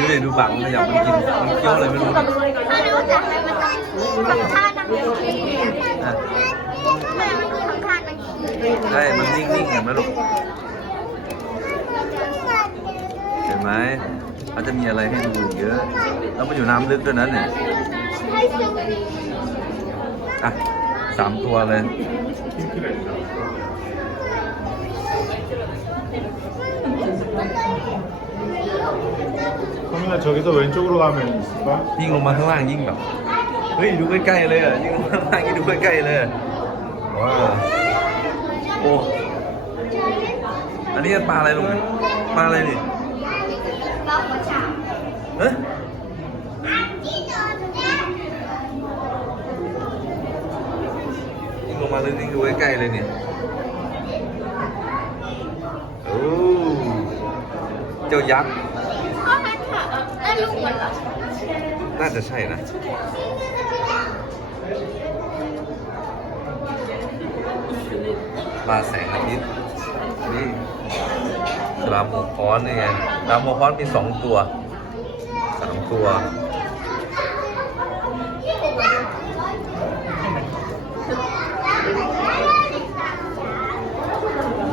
ดูเลยดูบังขยับมันกินมันเคี้ยวอะไรไม่รู้นี่ยถ้ารู้จักอะไรมันต้องทำท่านั่งขี้อะมันคือทำท่านั่งขี้ใช่มันนิ่งๆเห็นไหมลูกเห็นไหมเขาจะมีอะไรให้ดูเยอะ แล้วมันอยู่น้ำลึกด้วยนะเนี่ยอะสามตัวเลย 성민아 저기서 왼쪽으로 가면 있을까? ยิ่งลงมาข้างล่างยิ่งแบบ เฮ้ยดูใกล้ๆเลยอ่ะ ยิ่งลงมาข้างล่างยิ่งดูใกล้ๆเลยว้าวโอ้ อันนี้ปลาอะไรลุงเนี่ยปลาอะไรนี่ บ้าหัวฉาบ เฮ้ยยิ่งลงมาเลยยิ่งดูใกล้ๆเลยเนี่ย โ เจ้ายักษ์พ่อแม่ค่ะได้ลูกมันเหรอน่าจะใช่นะ ปลาแสงอาทิตย์นี่ฉลามหัวค้อนนี่ไงฉลามหัวค้อนมีสองตัวสามตัว